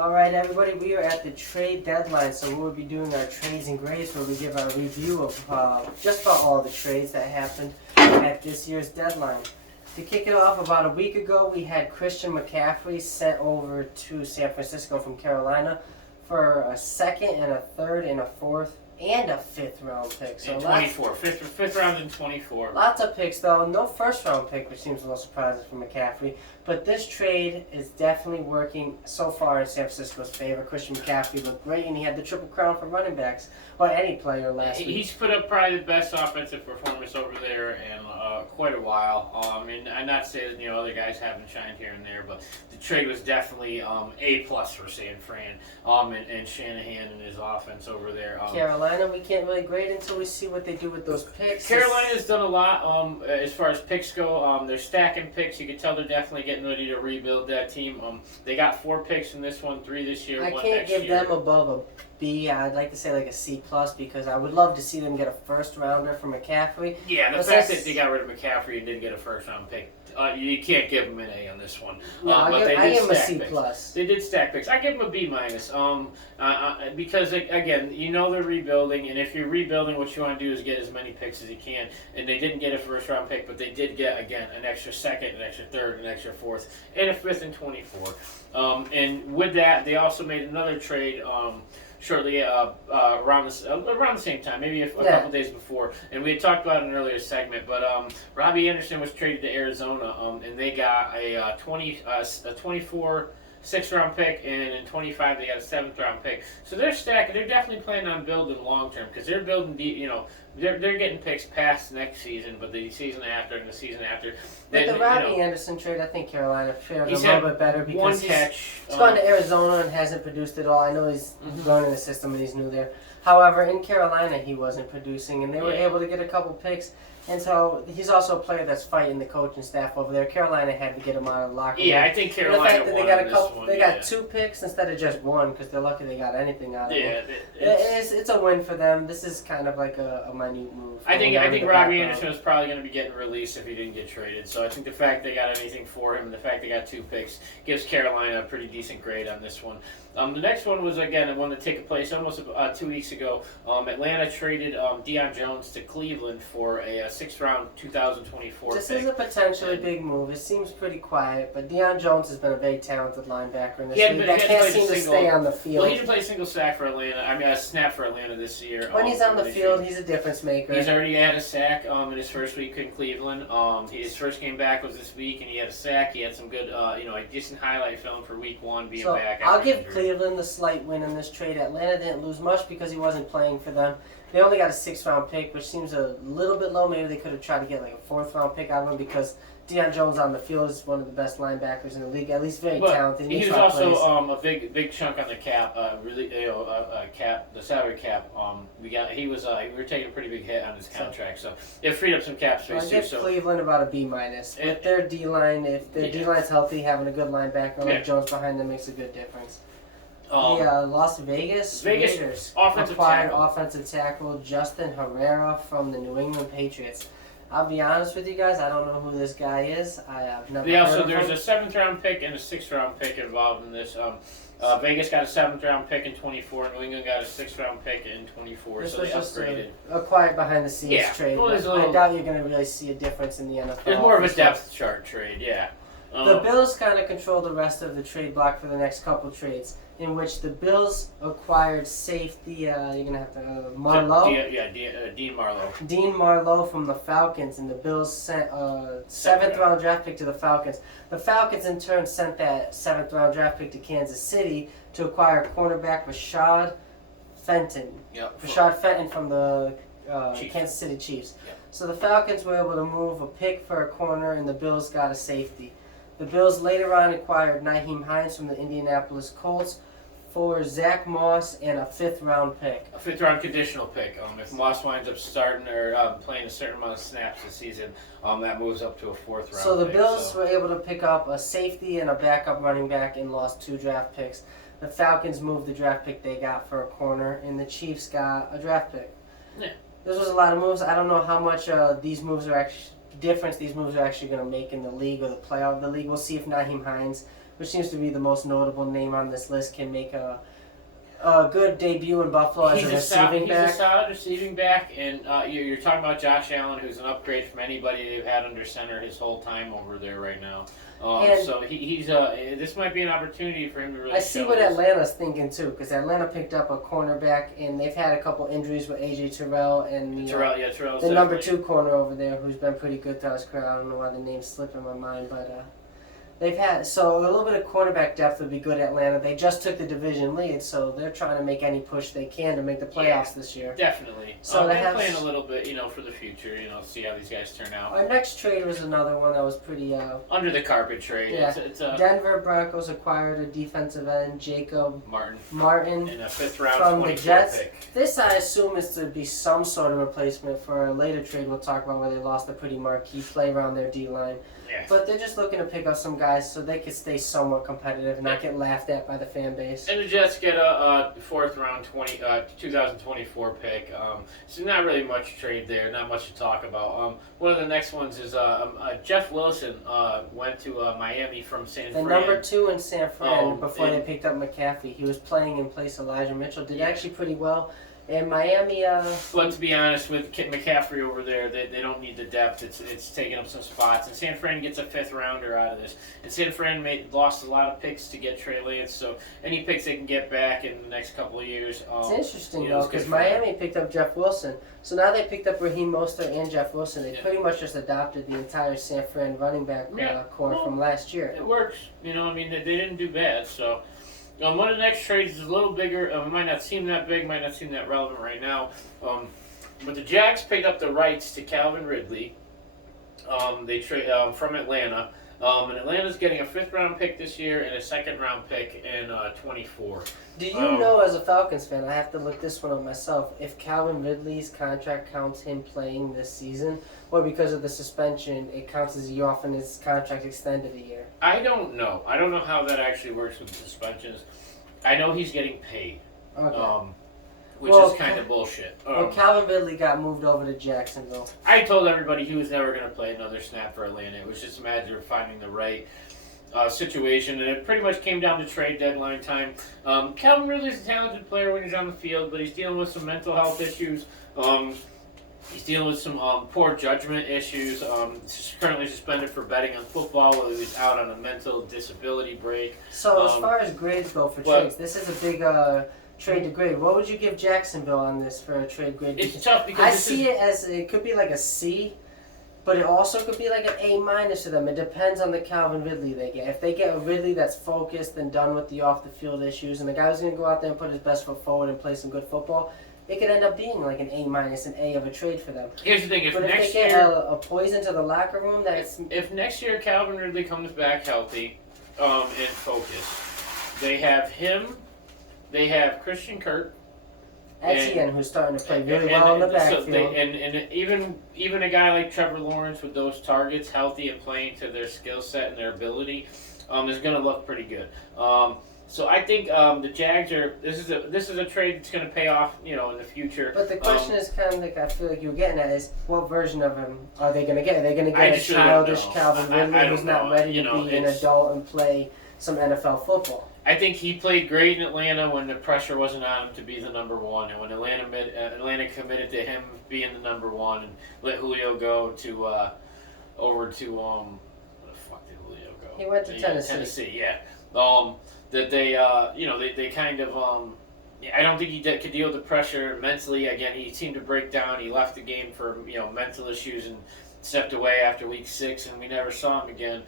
All right, everybody, we are at the trade deadline, so we'll be doing our trades and grades where we give our review of just about all the trades that happened at this year's deadline. To kick it off, about a week ago, we had Christian McCaffrey sent over to San Francisco from Carolina for a second and a third and a fourth and a fifth round pick. So and 24. Fifth round and 24. Lots of picks, though. No first round pick, which seems a little surprising for McCaffrey. But this trade is definitely working so far in San Francisco's favor. Christian McCaffrey looked great, and he had the Triple Crown for running backs. Well, any player last week. He's put up probably the best offensive performance over there in quite a while. And I'm not saying other guys haven't shined here and there, but the trade was definitely A+ for San Fran and Shanahan and his offense over there. Carolina, we can't really grade until we see what they do with those picks. Carolina's done a lot as far as picks go. They're stacking picks. You can tell they're definitely getting ready to rebuild that team. They got 4 picks in this one, 3 this year, 1 next year. I can't give them above a B. I'd like to say like a C+ because I would love to see them get a first rounder for McCaffrey. Yeah, the fact that they got rid of McCaffrey and didn't get a first round pick, you can't give them an A on this one. No, I give them a C+. Picks. They did stack picks. I give them a B-, because again, they're rebuilding, and if you're rebuilding, what you want to do is get as many picks as you can. And they didn't get a first round pick, but they did get again an extra second, an extra third, an extra fourth, and a fifth and 24. And with that, they also made another trade. Shortly around the same time, maybe a couple days before, and we had talked about it in an earlier segment. But Robbie Anderson was traded to Arizona, and they got a 24 6th-round pick, and in 25 they got a 7th-round pick. So they're stacking. They're definitely planning on building long term because they're building deep. They're getting picks past next season, but the season after and the season after. With the Robbie Anderson trade, I think Carolina fared a little bit better because one catch. He's gone to Arizona and hasn't produced at all. I know he's learning the system and he's new there. However, in Carolina, he wasn't producing, and they were able to get a couple picks. And so he's also a player that's fighting the coaching staff over there. Carolina had to get him out of the locker room. Yeah, I think Carolina the fact that they got got 2 picks instead of just 1 because they're lucky they got anything out of it. It's a win for them. This is kind of like a minute move. I think Robbie Anderson was probably going to be getting released if he didn't get traded. So I think the fact they got anything for him, and the fact they got 2 picks, gives Carolina a pretty decent grade on this one. The next one was, again, one that took place almost 2 weeks ago. Atlanta traded Deion Jones to Cleveland for a 6th-round 2024 This pick. is a potentially big move. It seems pretty quiet, but Deion Jones has been a very talented linebacker in this league that can't seem to stay on the field. Well, he didn't play a single sack for Atlanta. A snap for Atlanta this year. When he's on the field, he's a difference maker. He's already had a sack in his first week in Cleveland. His first game back was this week, and he had a sack. He had some good, a decent highlight film for week 1 being back. I'll give Cleveland the slight win in this trade. Atlanta didn't lose much because he wasn't playing for them. They only got a 6th-round pick, which seems a little bit low. Maybe they could have tried to get like a 4th-round pick out of him because Deion Jones on the field is one of the best linebackers in the league. At least very talented. He was also a big chunk on the cap. The salary cap. We were taking a pretty big hit on his contract, so it freed up some cap space too. I give Cleveland about a B-. With their D-line, if their D-line's healthy, having a good linebacker like Jones behind them makes a good difference. Las Vegas Raiders acquired offensive tackle Justin Herrera from the New England Patriots. I'll be honest with you guys, I don't know who this guy is. I have never heard of him. There's a 7th-round pick and a 6th-round pick involved in this. Vegas got a 7th-round pick in 24, New England got a 6th-round pick in 24, this so was they just upgraded. A quiet behind-the-scenes trade. Well, I doubt you're going to really see a difference in the NFL. There's more of a depth chart trade, yeah. The Bills kind of control the rest of the trade block for the next couple trades, in which the Bills acquired safety, you're going to have to, Marlowe? Dean Marlowe. Dean Marlowe from the Falcons, and the Bills sent a 7th-round draft pick to the Falcons. The Falcons, in turn, sent that 7th-round draft pick to Kansas City to acquire cornerback Rashad Fenton. Rashad Fenton from the Kansas City Chiefs. Yep. So the Falcons were able to move a pick for a corner, and the Bills got a safety. The Bills later on acquired Nyheim Hines from the Indianapolis Colts for Zach Moss and a 5th-round pick. A 5th-round conditional pick. If Moss winds up starting or playing a certain amount of snaps this season, that moves up to a 4th-round pick. So the Bills were able to pick up a safety and a backup running back and lost 2 draft picks. The Falcons moved the draft pick they got for a corner, and the Chiefs got a draft pick. Yeah. This was a lot of moves. I don't know how much these moves are actually going to make in the league or the playoff of the league. We'll see if Nyheim Hines which seems to be the most notable name on this list, can make a good debut in Buffalo as a receiving back. He's a solid receiving back, and you're talking about Josh Allen, who's an upgrade from anybody they've had under center his whole time over there right now. So he's this might be an opportunity for him to really. I see what Atlanta's thinking too, because Atlanta picked up a cornerback, and they've had a couple injuries with AJ Terrell and the number 2 corner over there, who's been pretty good throughout his career. I don't know why the name's slipping my mind, but. They've had so a little bit of cornerback depth would be good at Atlanta. They just took the division lead, so they're trying to make any push they can to make the playoffs this year. Definitely. So they're playing a little bit, for the future. See how these guys turn out. Our next trade was another one that was pretty under the carpet trade. Yeah. Denver Broncos acquired a defensive end, Jacob Martin, in a 5th round from the Jets. Pick. This I assume is to be some sort of replacement for a later trade we'll talk about where they lost a pretty marquee play around their D line. Yeah. But they're just looking to pick up some guys so they can stay somewhat competitive and not get laughed at by the fan base. And the Jets get a 4th round 2024 pick. So not really much trade there, not much to talk about. One of the next ones is Jeff Wilson went to Miami from San Fran. The number 2 in San Fran before they picked up McCaffrey. He was playing in place of Elijah Mitchell. Did actually pretty well. And Miami. But to be honest, with McCaffrey over there, they don't need the depth. It's taking up some spots. And San Fran gets a 5th rounder out of this. And San Fran lost a lot of picks to get Trey Lance, so any picks they can get back in the next couple of years. It's interesting though, because Miami picked up Jeff Wilson, so now they picked up Raheem Mostert and Jeff Wilson. They pretty much just adopted the entire San Fran running back core from last year. It works. They didn't do bad. So. One of the next trades is a little bigger. It might not seem that big, might not seem that relevant right now. But the Jags picked up the rights to Calvin Ridley. They trade from Atlanta. And Atlanta's getting a 5th round pick this year and a 2nd round pick in 24. Do you know, as a Falcons fan, I have to look this one up myself, if Calvin Ridley's contract counts him playing this season, or because of the suspension, it counts as a year off and his contract extended a year? I don't know. I don't know how that actually works with the suspensions. I know he's getting paid, which is kind of bullshit. Calvin Ridley got moved over to Jacksonville. I told everybody he was never going to play another snap for Atlanta. It was just a matter of finding the right situation, and it pretty much came down to trade deadline time. Calvin Ridley's a talented player when he's on the field, but he's dealing with some mental health issues. He's dealing with some poor judgment issues. He's currently suspended for betting on football while he was out on a mental disability break. So as far as grades go for trades, this is a big trade to grade. What would you give Jacksonville on this for a trade grade? It's tough because I see it as it could be like a C, but it also could be like an A- to them. It depends on the Calvin Ridley they get. If they get a Ridley that's focused and done with the off-the-field issues, and the guy who's going to go out there and put his best foot forward and play some good football, it could end up being like an A-, an A of a trade for them. Here's the thing: if they get a poison to the locker room, if next year Calvin Ridley comes back healthy and focused, they have him. They have Christian Kirk. Etienne, who's starting to play really well in the backfield. And even a guy like Trevor Lawrence with those targets, healthy and playing to their skill set and their ability, is going to look pretty good. So I think the Jags are. This is a trade that's going to pay off, in the future. But the question is kind of like I feel like you were getting at is what version of him are they going to get? Are they going to get a childish Calvin Ridley who's not ready to be an adult and play some NFL football? I think he played great in Atlanta when the pressure wasn't on him to be the number 1, and when Atlanta committed to him being the number 1 and let Julio go to over to where the fuck did Julio go? He went to Tennessee. Tennessee, yeah. That they they kind of I don't think he could deal with the pressure mentally. Again, he seemed to break down. He left the game for mental issues and stepped away after week 6, and we never saw him again.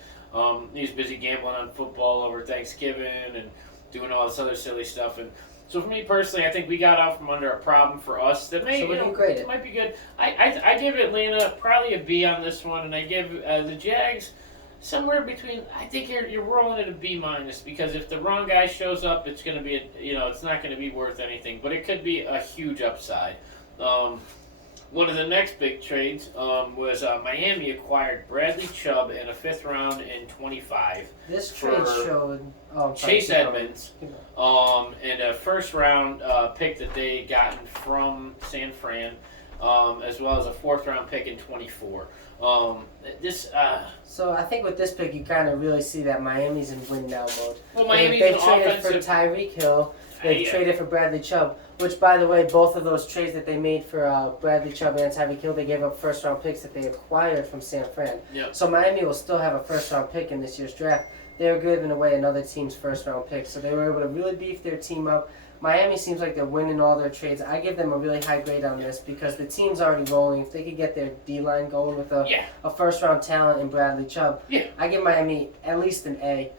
He was busy gambling on football over Thanksgiving and doing all this other silly stuff. And so for me personally, I think we got out from under a problem for us that may it might be good. I give Atlanta probably a B on this one, and I give the Jags somewhere between. I think you're rolling at a B- because if the wrong guy shows up, it's going to be it's not going to be worth anything, but it could be a huge upside. One of the next big trades was Miami acquired Bradley Chubb in a 5th round in 25. This trade showed Chase Edmonds and a 1st round pick that they gotten from San Fran. as well as a 4th-round pick in 24. This So I think with this pick, you kind of really see that Miami's in win now mode. well, Miami's They've an traded for offensive. Tyreek Hill. They've Yeah. traded for Bradley Chubb. Which, by the way, both of those trades that they made for Bradley Chubb and Tyreek Hill, they gave up first-round picks that they acquired from San Fran. Yep. So Miami will still have a first-round pick in this year's draft. They were giving away another team's first-round pick, so they were able to really beef their team up. Miami seems like they're winning all their trades. I give them a really high grade on this because the team's already rolling. If they could get their D-line going with Yeah. a first-round talent in Bradley Chubb, Yeah. I give Miami at least an A.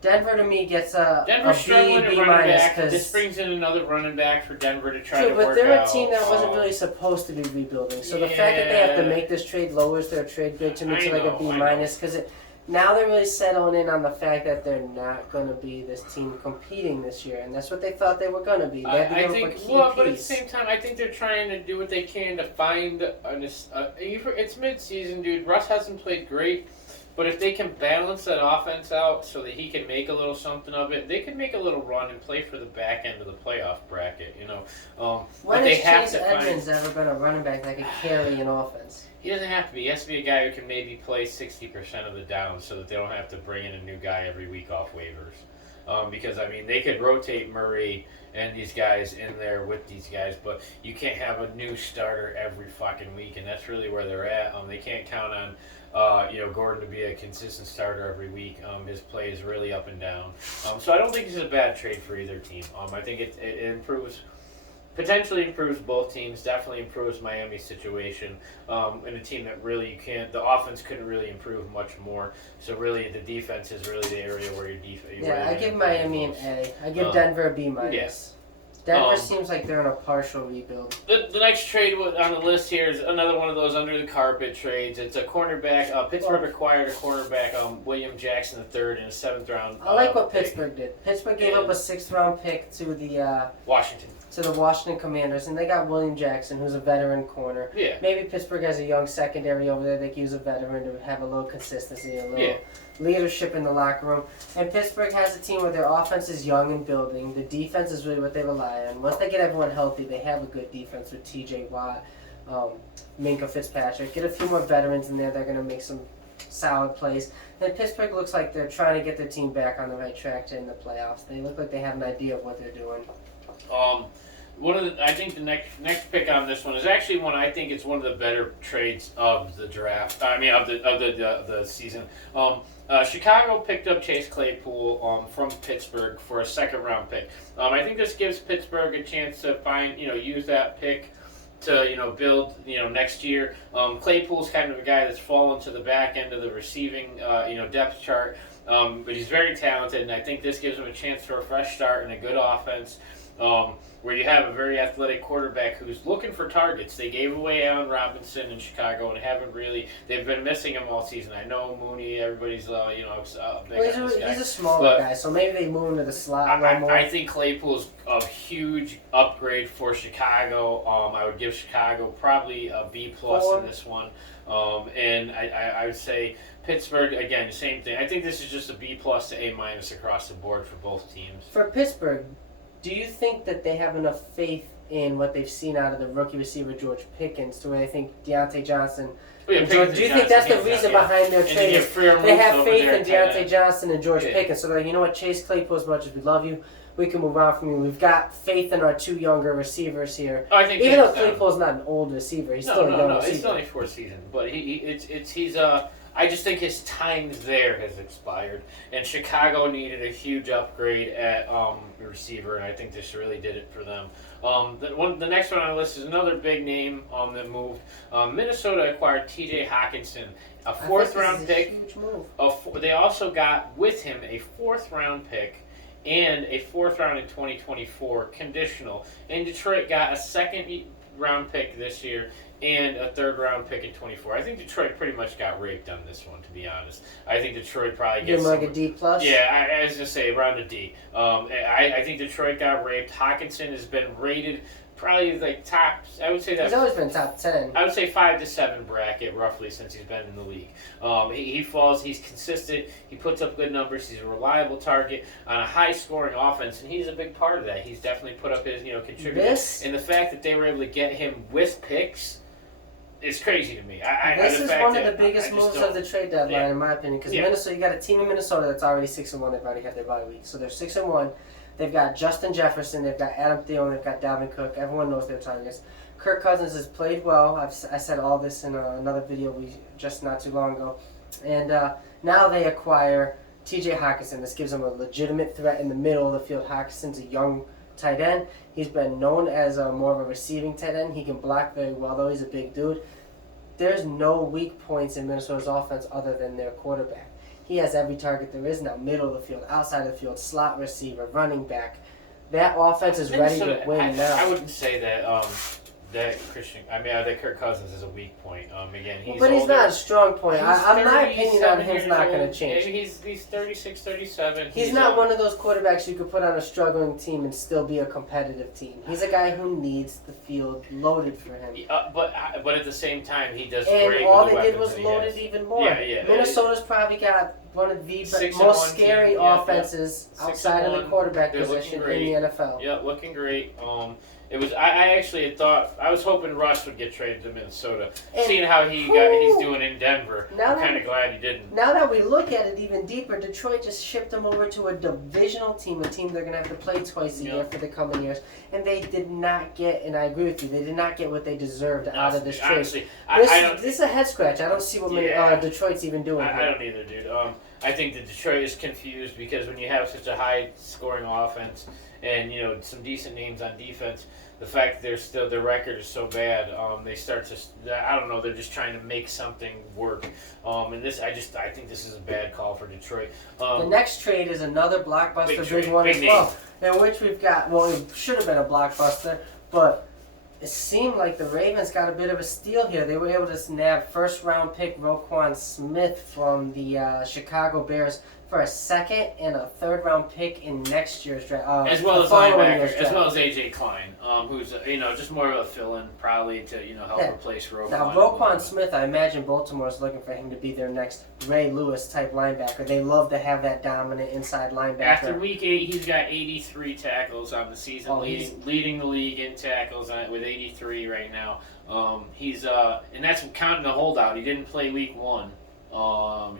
Denver to me gets a Denver's B, struggling B at running minus back. This because brings in another running back for Denver to try true, to but work they're out. a team that wasn't really supposed to be rebuilding. So the fact that they have to Yeah. make this trade lowers their trade grade to me I to like know, a B I know. minus because now they're really settling in on the fact that they're not going to be this team competing this year, and that's what they thought they were going to be. They had to I give think, up a key well, but at the piece. same time, I think they're trying to do what they can to find. It's mid-season, dude. Russ hasn't played great, but if they can balance that offense out so that he can make a little something of it, they can make a little run and play for the back end of the playoff bracket. But When they has have Chase to find. Edmonds ever been a running back that could carry an offense? He doesn't have to be. He has to be a guy who can maybe play 60% of the downs so that they don't have to bring in a new guy every week off waivers. Because, I mean, they could rotate Murray and these guys in there with these guys, but you can't have a new starter every fucking week, and that's really where they're at. They can't count on Gordon to be a consistent starter every week. His play is really up and down. So I don't think it's a bad trade for either team. I think it potentially improves both teams. Definitely improves Miami's situation. In a team that really the offense couldn't really improve much more. So really, the defense is really the area where your defense. Yeah, I give Miami an A. I give Denver a B minus. Yes. Denver seems like they're in a partial rebuild. The next trade on the list here is another one of those under the carpet trades. It's a cornerback. Pittsburgh acquired a cornerback, William Jackson III, in a 7th-round. I like what pick. Pittsburgh did. Pittsburgh gave up a 6th-round pick to the Washington. Washington Commanders, and they got William Jackson, who's a veteran corner. Yeah. Maybe Pittsburgh has a young secondary over there. They could use a veteran to have a little consistency, a little leadership in the locker room. And Pittsburgh has a team where their offense is young and building. The defense is really what they rely on. Once they get everyone healthy, they have a good defense with T.J. Watt, Minka Fitzpatrick. Get a few more veterans in there. They're going to make some solid plays. And Pittsburgh looks like they're trying to get their team back on the right track to in the playoffs. They look like they have an idea of what they're doing. I think the next pick on this one is actually one I think it's one of the better trades of the draft. I mean of the season. Chicago picked up Chase Claypool from Pittsburgh for a 2nd-round pick. I think this gives Pittsburgh a chance to use that pick to build next year. Claypool's kind of a guy that's fallen to the back end of the receiving depth chart, but he's very talented, and I think this gives him a chance for a fresh start and a good offense. Where you have a very athletic quarterback who's looking for targets. They gave away Allen Robinson in Chicago and they've been missing him all season. I know Mooney, everybody's big on this guy. He's a smaller guy, so maybe they move him to the slot a little more. I think Claypool's a huge upgrade for Chicago. I would give Chicago probably a B+ in this one. And I would say Pittsburgh, again, same thing. I think this is just a B+ to A- across the board for both teams. For Pittsburgh, do you think that they have enough faith in what they've seen out of the rookie receiver George Pickens to where they think Deontay Johnson? Oh, yeah, Do you think that's the reason behind their trade? They have faith in Deontay Johnson and George Pickens, so they're like, you know what, Chase Claypool, as much as we love you, we can move on from you. We've got faith in our 2 younger receivers here. I think even though Claypool's not an old receiver, he's still a young receiver. It's only 4th season, but he's I just think his time there has expired, and Chicago needed a huge upgrade at receiver, and I think this really did it for them. The next one on the list is another big name that moved. Minnesota acquired T.J. Hawkinson, a 4th-round pick. Huge move. They also got with him a 4th-round pick and a 4th round in 2024 conditional. And Detroit got a 2nd-round pick this year and a 3rd-round pick in 24. I think Detroit pretty much got raped on this one, to be honest. I think Detroit probably Give gets him like a D+? Yeah, I was going to say around a D. I think Detroit got raped. Hawkinson has been rated probably like top. I would say that He's always been top 10. I would say 5 to 7 bracket roughly since he's been in the league. He falls. He's consistent. He puts up good numbers. He's a reliable target on a high scoring offense, and he's a big part of that. He's definitely put up his contributed. And the fact that they were able to get him with picks is crazy to me. This is one of the biggest moves of the trade deadline, in my opinion, because Minnesota, you got a team in Minnesota that's already 6-1. They've already had their bye week, so they're 6-1. They've got Justin Jefferson, they've got Adam Thielen, they've got Dalvin Cook. Everyone knows their targets. Kirk Cousins has played well. I said all this in another video we just not too long ago. And now they acquire T.J. Hockenson. This gives them a legitimate threat in the middle of the field. Hockenson's a young tight end. He's been known as more of a receiving tight end. He can block very well, though. He's a big dude. There's no weak points in Minnesota's offense other than their quarterback. He has every target there is now, middle of the field, outside of the field, slot receiver, running back. That offense is ready to win now. I wouldn't say that that Kirk Cousins is a weak point. Again, he's but he's older. not a strong point. My opinion on him is not going to change. He's 36, 37. He's not one of those quarterbacks you could put on a struggling team and still be a competitive team. He's a guy who needs the field loaded for him. But at the same time, he does and great all with the they did was weapons load it even more. Yeah. Minnesota's probably got one of the most scary offenses outside of the quarterback position in the NFL. Yeah, looking great. It was. I actually had thought. I was hoping Russ would get traded to Minnesota. And seeing how he's doing in Denver, I'm kind of glad he didn't. Now that we look at it even deeper, Detroit just shipped him over to a divisional team, a team they're going to have to play twice a year for the coming years. And they did not get, and I agree with you, they did not get what they deserved out of this trade. Honestly, this is a head scratch. I don't see what Detroit's even doing. I don't either, dude. I think that Detroit is confused because when you have such a high scoring offense and some decent names on defense, the fact that their record is so bad, they start to, I don't know, they're just trying to make something work. And I think this is a bad call for Detroit. The next trade is another blockbuster big one as well, in which we've got, well, it should have been a blockbuster, but it seemed like the Ravens got a bit of a steal here. They were able to snap first-round pick Roquan Smith from the Chicago Bears for a second and a third-round pick in next year's draft. As well as linebacker, as well as A.J. Klein, who's just more of a fill-in probably to help replace Roquan. Now Roquan Smith, I imagine Baltimore's looking for him to be their next Ray Lewis type linebacker. They love to have that dominant inside linebacker. After week 8, he's got 83 tackles on the season, leading the league in tackles with 83 right now. And that's counting the holdout. He didn't play week 1.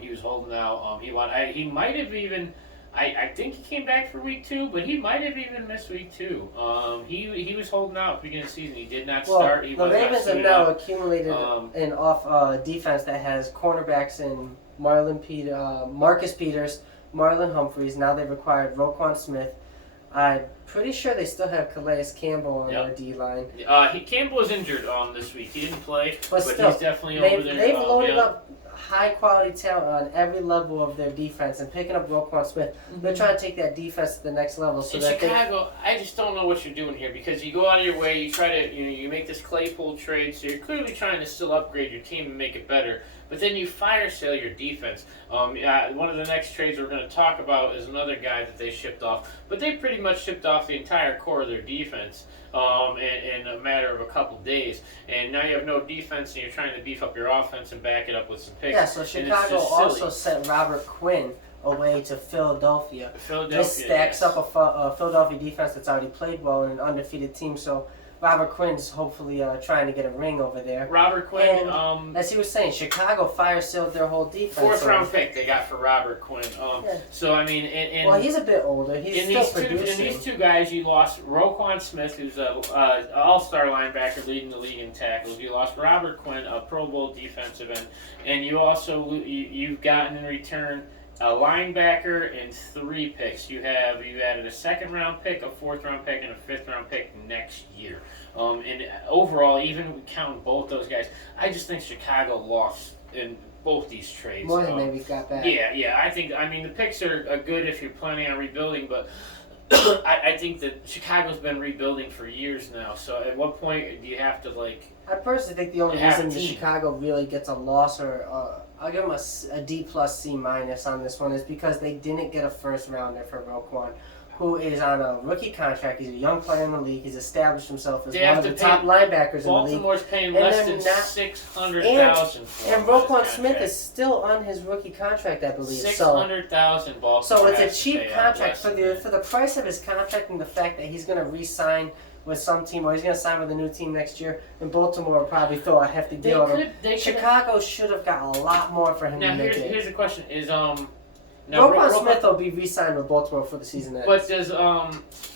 He was holding out. He might have even. I think he came back for week 2, but he might have even missed week 2. He was holding out at the beginning of the season. He did not start. The Ravens have now accumulated an off defense that has cornerbacks in Marcus Peters, Marlon Humphreys. Now they've acquired Roquan Smith. I'm pretty sure they still have Calais Campbell on their D-line. Campbell was injured still, he didn't play, but still, he's definitely over there. They've loaded up high-quality talent on every level of their defense, and picking up Roquan Smith, they're trying to take that defense to the next level. So in Chicago, I just don't know what you're doing here, because you go out of your way, you try to, you make this Claypool trade, so you're clearly trying to still upgrade your team and make it better, but then you fire sale your defense. One of the next trades we're going to talk about is another guy that they shipped off, but they pretty much shipped off the entire core of their defense in a matter of a couple days. And now you have no defense, and you're trying to beef up your offense and back it up with some picks. Yeah, so Chicago also sent Robert Quinn away to Philadelphia. This stacks up a Philadelphia defense that's already played well in an undefeated team, so Robert Quinn's hopefully trying to get a ring over there. Robert Quinn, as he was saying, Chicago fire-sealed their whole defense. 4th-round pick they got for Robert Quinn. So, I mean... well, he's a bit older. He's still producing. In these two guys, you lost Roquan Smith, who's an all-star linebacker leading the league in tackles. You lost Robert Quinn, a Pro Bowl defensive end. And you also... You've gotten in return a linebacker and 3 picks. You added a 2nd-round pick, a 4th-round pick, and a 5th-round pick next year. And overall, even counting both those guys, I just think Chicago lost in both these trades. More than maybe got back. Yeah. I mean, the picks are good if you're planning on rebuilding, but I think that Chicago's been rebuilding for years now. So at what point do you have to, I personally think the only reason Chicago really gets a loss, or I'll give them a D plus C minus on this one, is because they didn't get a 1st rounder for Roquan. who is on a rookie contract. He's a young player in the league. He's established himself as They one have of the to top pay- linebackers in the league. Baltimore's paying And less they're than not- $600,000 for And him on Roquan his Smith contract. is still on his rookie contract, I believe. $600,000 Baltimore. So it's a has to cheap pay out contract less for than the that. for the price of his contract and the fact that he's going to re-sign with some team or he's going to sign with a new team next year. And Baltimore will probably throw a hefty They deal on him. could. They could. Chicago should have got a lot more for him Now than they here's did. here's the question: is now Roquan Smith will be re-signed with Baltimore for the season ends. But does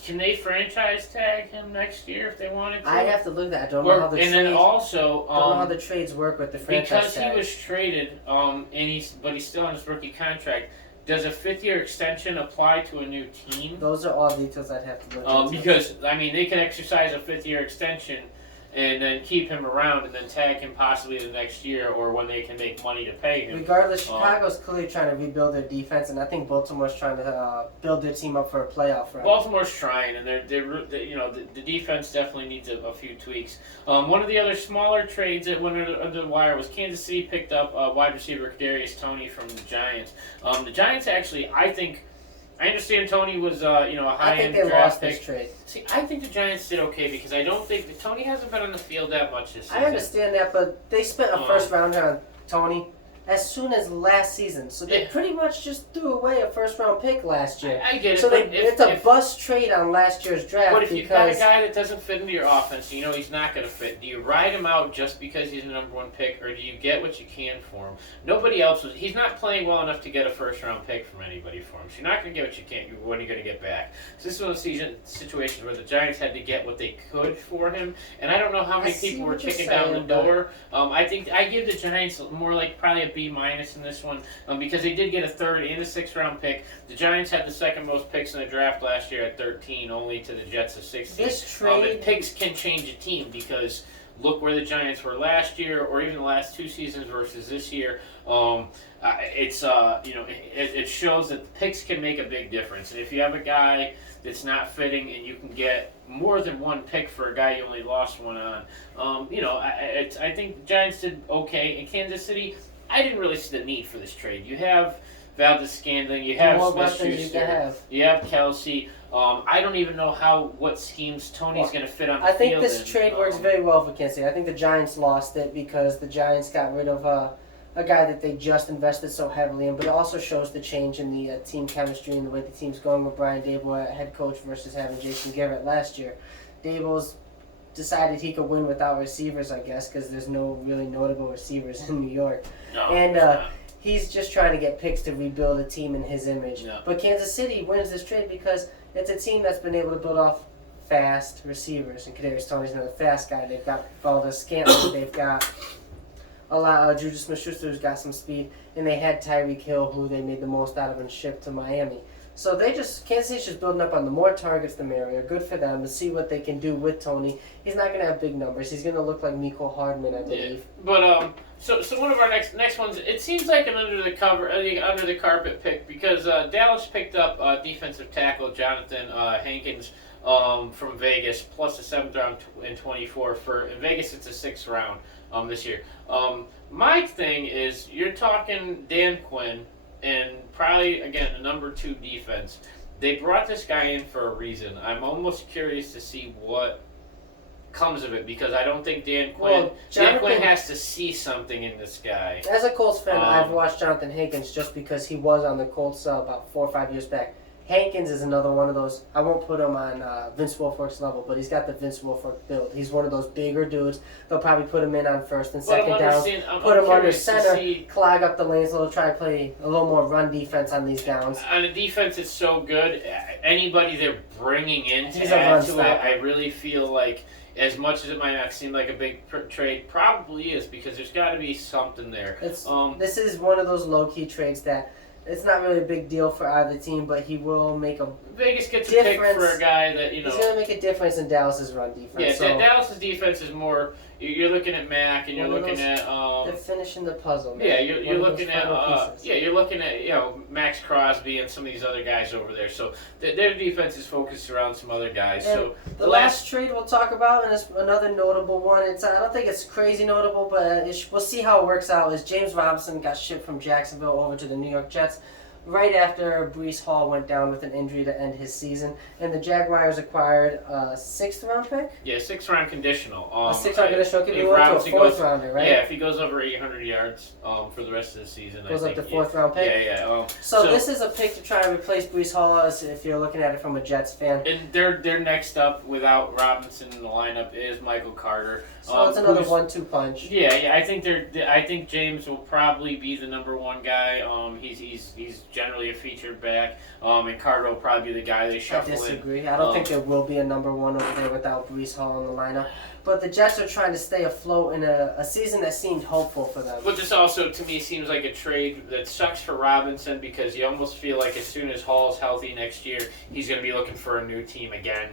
can they franchise tag him next year if they wanted to? I'd have to look at that. I don't know how the and trades. then also don't know how the trades work with the franchise because tag. he was traded and he's still on his rookie contract. Does a 5th-year extension apply to a new team? Those are all details I'd have to look into. Because I mean, they can exercise a 5th-year extension and then keep him around and then tag him possibly the next year or when they can make money to pay him. Regardless, Chicago's clearly trying to rebuild their defense, and I think Baltimore's trying to build their team up for a playoff run. Baltimore's trying, and they you know the defense definitely needs a few tweaks. One of the other smaller trades that went under the wire was Kansas City picked up wide receiver Kadarius Toney from the Giants. The Giants actually, I understand Toney was a I think high-end they draft lost pick. this trade. See, I think the Giants did okay because I don't think Toney hasn't been on the field that much this season. I understand that, but they spent a first rounder on Toney as soon as last season, so they Yeah. pretty much just threw away a first round pick last year. I get it, So but it's a bust trade on last year's draft But if you've got a because guy that doesn't fit into your offense, you know he's not going to fit. Do you ride him out just because he's the number 1 pick, or do you get what you can for him? Nobody else was. He's not playing well enough to get a first-round pick from anybody for him. So you're not going to get what you can. When you're going to get back. So this is one of those situations where the Giants had to get what they could for him, and I don't know how many see people were what you're kicking down the saying, but- door. I think I give the Giants more like probably a B- in this one because they did get a 3rd and a 6th-round pick. The Giants had the 2nd most picks in the draft last year at 13, only to the Jets of 16. this trade. And picks can change a team because look where the Giants were last year, or even the last 2 seasons versus this year. It shows that picks can make a big difference. And if you have a guy that's not fitting, and you can get more than 1 pick for a guy you only lost 1 on, I think the Giants did okay. In Kansas City, I didn't really see the need for this trade. You have Valdez-Scantling, you have More weapons you can Smith-Schuster, have. you have Kelsey. I don't even know what schemes Tony's going to fit on the I think field. this trade works very well for Kansas City. I think the Giants lost it because the Giants got rid of a guy that they just invested so heavily in, but it also shows the change in the team chemistry and the way the team's going with Brian Daboll at head coach versus having Jason Garrett last year. Daboll's decided he could win without receivers, I guess, because there's no really notable receivers in New York. No, And, it's not. He's just trying to get picks to rebuild a team in his image. Yeah. But Kansas City wins this trade because it's a team that's been able to build off fast receivers, and Kadarius Toney's another fast guy. They've got Valdez-Scantling. They've got a lot. Juju Smith-Schuster who's got some speed, and they had Tyreek Hill, who they made the most out of and shipped to Miami. So Kansas City's just building up on the more targets the merrier. Good for them to see what they can do with Toney. He's not going to have big numbers. He's going to look like Mecole Hardman, I believe. But so one of our next ones. It seems like an under the carpet pick because Dallas picked up defensive tackle Jonathan Hankins from Vegas plus a 7th round in 24. In Vegas, it's a 6th round this year. My thing is you're talking Dan Quinn and probably again the number 2 defense. They brought this guy in for a reason. I'm almost curious to see what comes of it because I don't think Dan Quinn has to see something in this guy. As a Colts fan, I've watched Jonathan Hankins just because he was on the Colts about 4 or 5 years back. Hankins is another one of those. I won't put him on Vince Wilfork's level, but he's got the Vince Wilfork build. He's one of those bigger dudes. They'll probably put him in on 1st and 2nd downs, put him under center, clog up the lanes a little, try to play a little more run defense on these downs. On the defense, it's so good. Anybody they're bringing in He's to a add run to it, stopper. I really feel like, as much as it might not seem like a big trade, probably is because there's got to be something there. This is one of those low-key trades that it's not really a big deal for either team, but he will make a Vegas gets a pick for a guy that He's going to make a difference in Dallas's run defense. Yeah, so Dallas's defense is more. You're looking at Mack, and you're One of looking those- at. they're finishing the puzzle. Man. Yeah, you're One of looking those at final pieces. you're looking at Max Crosby and some of these other guys over there. So their defense is focused around some other guys. And so the last trade we'll talk about, and it's another notable one. I don't think it's crazy notable, but we'll see how it works out. Is James Robinson got shipped from Jacksonville over to the New York Jets. right after Breece Hall went down with an injury to end his season. And the Jaguars acquired a 6th round pick? Yeah, 6th-round conditional. A 6th round conditional could be if up to a Robinson 4th goes- rounder, right? Yeah, if he goes over 800 yards for the rest of the season, Goes I up think to 4th round pick? Yeah. So this is a pick to try and replace Breece Hall if you're looking at it from a Jets fan. And their next up without Robinson in the lineup is Michael Carter. So it's another who's- 1-2 punch. Yeah. I think James will probably be the number one guy. He's generally a featured back. And Carter will probably be the guy they I shuffle in. disagree. I don't think there will be a number 1 over there without Breece Hall in the lineup. But the Jets are trying to stay afloat in a season that seemed hopeful for them. But this also, to me, seems like a trade that sucks for Robinson because you almost feel like as soon as Hall's healthy next year, he's going to be looking for a new team again.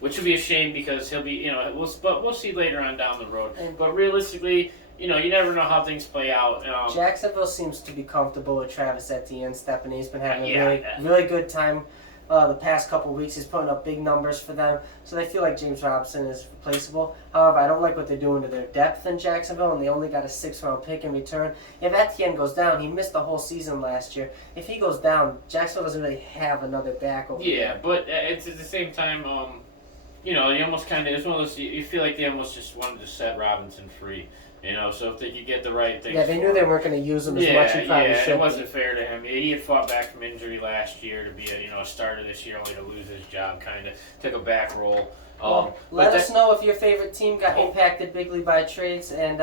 Which would be a shame because he'll be, we'll see later on down the road. But realistically, you never know how things play out. Jacksonville seems to be comfortable with Travis Etienne stepping. He's been having a Yeah. really good time the past couple of weeks. He's putting up big numbers for them, so they feel like James Robinson is replaceable. However, I don't like what they're doing to their depth in Jacksonville, and they only got a 6th round pick in return. If Etienne goes down, he missed the whole season last year. If he goes down, Jacksonville doesn't really have another back over Yeah, there. but it's at the same time, you almost kind of, it's one of those, you feel like they almost just wanted to set Robinson free. So if they could get the right things. Yeah, they knew they weren't going to use him as much. He probably should. It wasn't fair to him. He had fought back from injury last year to be a starter this year, only to lose his job. Kind of took a back role. Let us know if your favorite team got impacted bigly by trades, and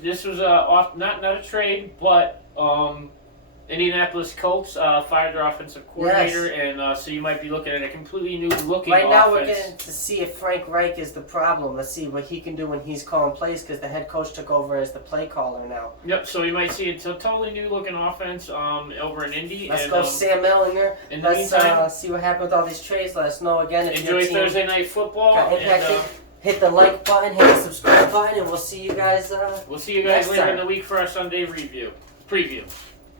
this was not a trade, but Indianapolis Colts fired their offensive coordinator, and so you might be looking at a completely new looking right now offense. we're getting to see if Frank Reich is the problem. Let's see what he can do when he's calling plays, because the head coach took over as the play caller now. Yep, so you might see a totally new looking offense over in Indy. Let's go Sam Ellinger. In the Let's meantime, see what happened with all these trades. Let us know again if your enjoy team Thursday Night Football. got impacted. Hit the like button, hit the subscribe button, and we'll see you guys We'll see you guys next later in time. the week for our Sunday preview.